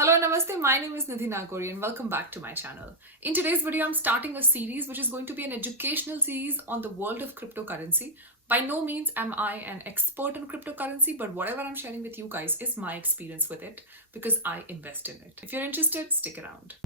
Hello and namaste, my name is Nidhi Nagori and welcome back to my channel. In today's video, I'm starting a series which is going to be an educational series on the world of cryptocurrency. By no means am I an expert in cryptocurrency, but whatever I'm sharing with you guys is my experience with it because I invest in it. If you're interested, stick around.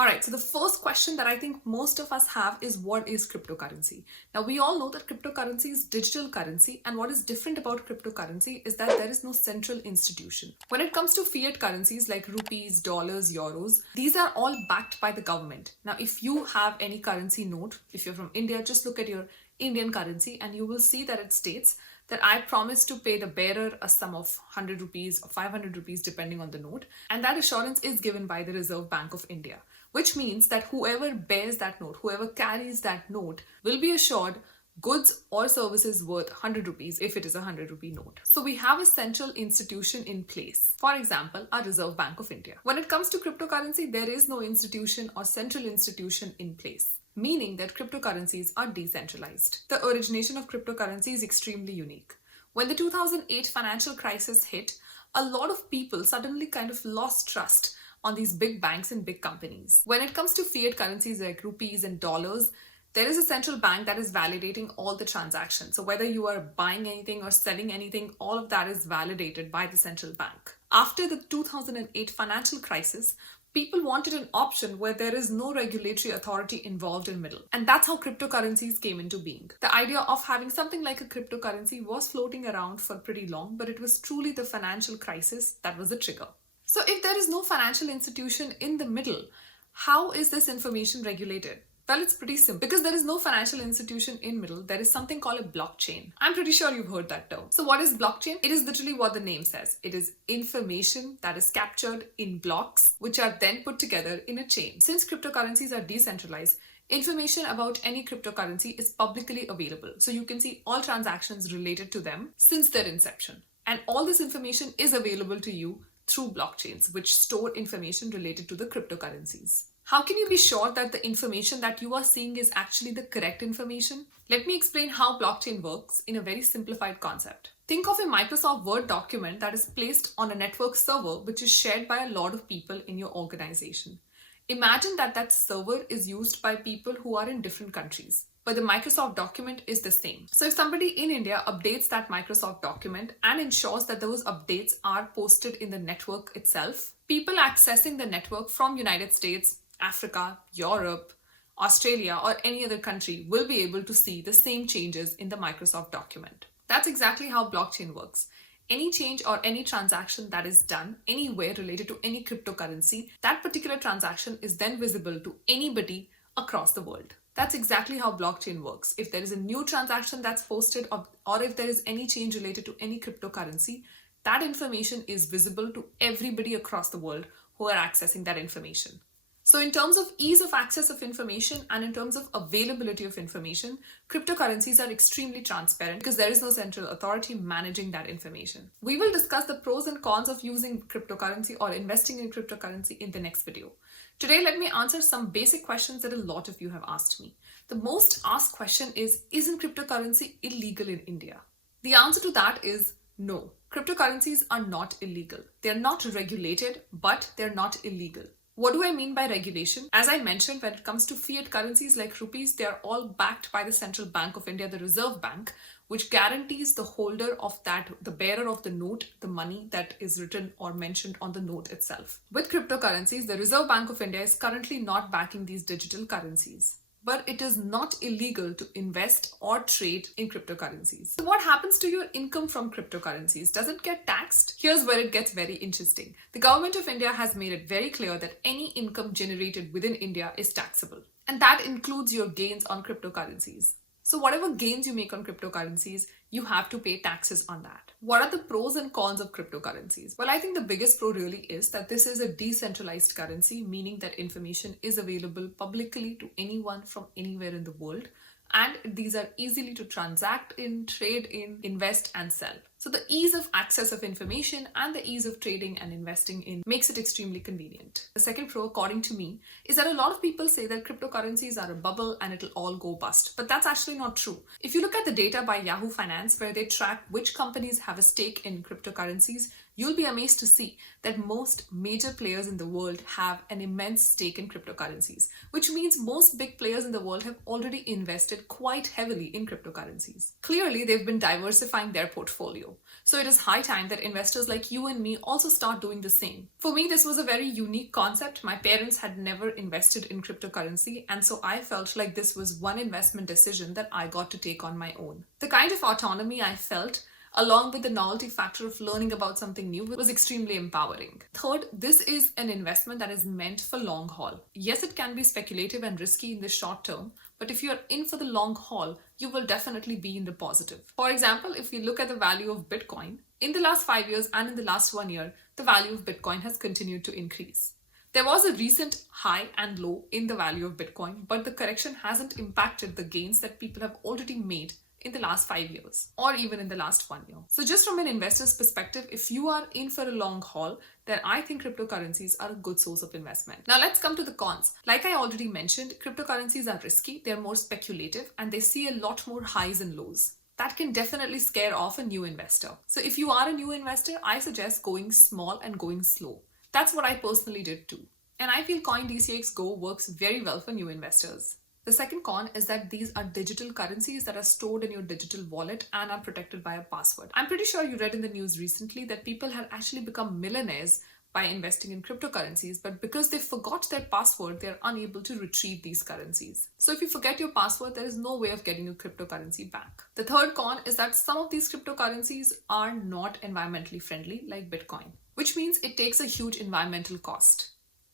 Alright, so the first question that I think most of us have is what is cryptocurrency? Now we all know that cryptocurrency is digital currency, and what is different about cryptocurrency is that there is no central institution. When it comes to fiat currencies like rupees, dollars, euros, these are all backed by the government. Now if you have any currency note, if you're from India, just look at your Indian currency and you will see that it states that I promise to pay the bearer a sum of 100 rupees or 500 rupees depending on the note, and that assurance is given by the Reserve Bank of India, which means that whoever bears that note, whoever carries that note will be assured goods or services worth 100 rupees if it is a 100 rupee note. So we have a central institution in place. For example, our Reserve Bank of India. When it comes to cryptocurrency, there is no institution or central institution in place, meaning that cryptocurrencies are decentralized. The origination of cryptocurrency is extremely unique. When the 2008 financial crisis hit, a lot of people suddenly kind of lost trust on these big banks and big companies. When it comes to fiat currencies like rupees and dollars, there is a central bank that is validating all the transactions. So whether you are buying anything or selling anything, all of that is validated by the central bank. After the 2008 financial crisis, people wanted an option where there is no regulatory authority involved in middle. And that's how cryptocurrencies came into being. The idea of having something like a cryptocurrency was floating around for pretty long, but it was truly the financial crisis that was the trigger. So if there is no financial institution in the middle, how is this information regulated? Well, it's pretty simple. Because there is no financial institution in middle, there is something called a blockchain. I'm pretty sure you've heard that term. So what is blockchain? It is literally what the name says. It is information that is captured in blocks, which are then put together in a chain. Since cryptocurrencies are decentralized, information about any cryptocurrency is publicly available. So you can see all transactions related to them since their inception. And all this information is available to you through blockchains, which store information related to the cryptocurrencies. How can you be sure that the information that you are seeing is actually the correct information? Let me explain how blockchain works in a very simplified concept. Think of a Microsoft Word document that is placed on a network server which is shared by a lot of people in your organization. Imagine that that server is used by people who are in different countries, but the Microsoft document is the same. So if somebody in India updates that Microsoft document and ensures that those updates are posted in the network itself, people accessing the network from United States, Africa, Europe, Australia, or any other country will be able to see the same changes in the Microsoft document. That's exactly how blockchain works. Any change or any transaction that is done anywhere related to any cryptocurrency, that particular transaction is then visible to anybody across the world. That's exactly how blockchain works. If there is a new transaction that's posted or if there is any change related to any cryptocurrency, that information is visible to everybody across the world who are accessing that information. So in terms of ease of access of information and in terms of availability of information, cryptocurrencies are extremely transparent because there is no central authority managing that information. We will discuss the pros and cons of using cryptocurrency or investing in cryptocurrency in the next video. Today, let me answer some basic questions that a lot of you have asked me. The most asked question is, isn't cryptocurrency illegal in India? The answer to that is no. Cryptocurrencies are not illegal. They are not regulated, but they're not illegal. What do I mean by regulation? As I mentioned, when it comes to fiat currencies like rupees, they are all backed by the Central Bank of India, the Reserve Bank, which guarantees the holder of that, the bearer of the note, the money that is written or mentioned on the note itself. With cryptocurrencies, the Reserve Bank of India is currently not backing these digital currencies. But it is not illegal to invest or trade in cryptocurrencies. So what happens to your income from cryptocurrencies? Does it get taxed? Here's where it gets very interesting. The government of India has made it very clear that any income generated within India is taxable. And that includes your gains on cryptocurrencies. So whatever gains you make on cryptocurrencies, you have to pay taxes on that. What are the pros and cons of cryptocurrencies? Well, I think the biggest pro really is that this is a decentralized currency, meaning that information is available publicly to anyone from anywhere in the world. And these are easily to transact in, trade in, invest and sell. So the ease of access of information and the ease of trading and investing in makes it extremely convenient. The second pro, according to me, is that a lot of people say that cryptocurrencies are a bubble and it'll all go bust. But that's actually not true. If you look at the data by Yahoo Finance, where they track which companies have a stake in cryptocurrencies, you'll be amazed to see that most major players in the world have an immense stake in cryptocurrencies, which means most big players in the world have already invested quite heavily in cryptocurrencies. Clearly, they've been diversifying their portfolio. So it is high time that investors like you and me also start doing the same. For me, this was a very unique concept. My parents had never invested in cryptocurrency, and so I felt like this was one investment decision that I got to take on my own. The kind of autonomy I felt, along with the novelty factor of learning about something new, was extremely empowering. Third, this is an investment that is meant for long haul. Yes, it can be speculative and risky in the short term, but if you're in for the long haul, you will definitely be in the positive. For example, if we look at the value of Bitcoin, in the last 5 years and in the last 1 year, the value of Bitcoin has continued to increase. There was a recent high and low in the value of Bitcoin, but the correction hasn't impacted the gains that people have already made in the last 5 years or even in the last 1 year. So just from an investor's perspective, if you are in for a long haul, then I think cryptocurrencies are a good source of investment. Now let's come to the cons. Like I already mentioned, cryptocurrencies are risky, they're more speculative, and they see a lot more highs and lows. That can definitely scare off a new investor. So if you are a new investor, I suggest going small and going slow. That's what I personally did too. And I feel CoinDCX Go works very well for new investors. The second con is that these are digital currencies that are stored in your digital wallet and are protected by a password. I'm pretty sure you read in the news recently that people had actually become millionaires by investing in cryptocurrencies, but because they forgot their password, they're unable to retrieve these currencies. So if you forget your password, there is no way of getting your cryptocurrency back. The third con is that some of these cryptocurrencies are not environmentally friendly, like Bitcoin, which means it takes a huge environmental cost.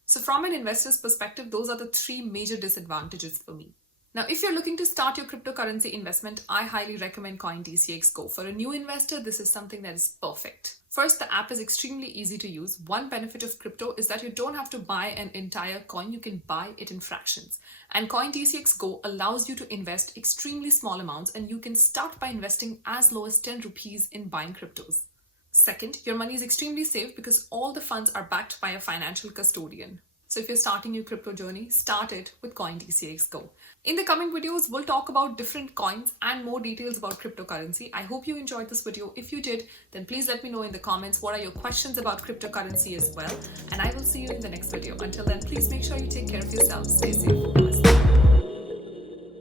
So from an investor's perspective, those are the three major disadvantages for me. Now, if you're looking to start your cryptocurrency investment, I highly recommend CoinDCX Go. For a new investor, this is something that is perfect. First, the app is extremely easy to use. One benefit of crypto is that you don't have to buy an entire coin, you can buy it in fractions. And CoinDCX Go allows you to invest extremely small amounts, and you can start by investing as low as 10 rupees in buying cryptos. Second, your money is extremely safe because all the funds are backed by a financial custodian. So if you're starting your crypto journey, start it with CoinDCX Go. In the coming videos, we'll talk about different coins and more details about cryptocurrency. I hope you enjoyed this video. If you did, then please let me know in the comments what are your questions about cryptocurrency as well. And I will see you in the next video. Until then, please make sure you take care of yourself. Stay safe. Namaste.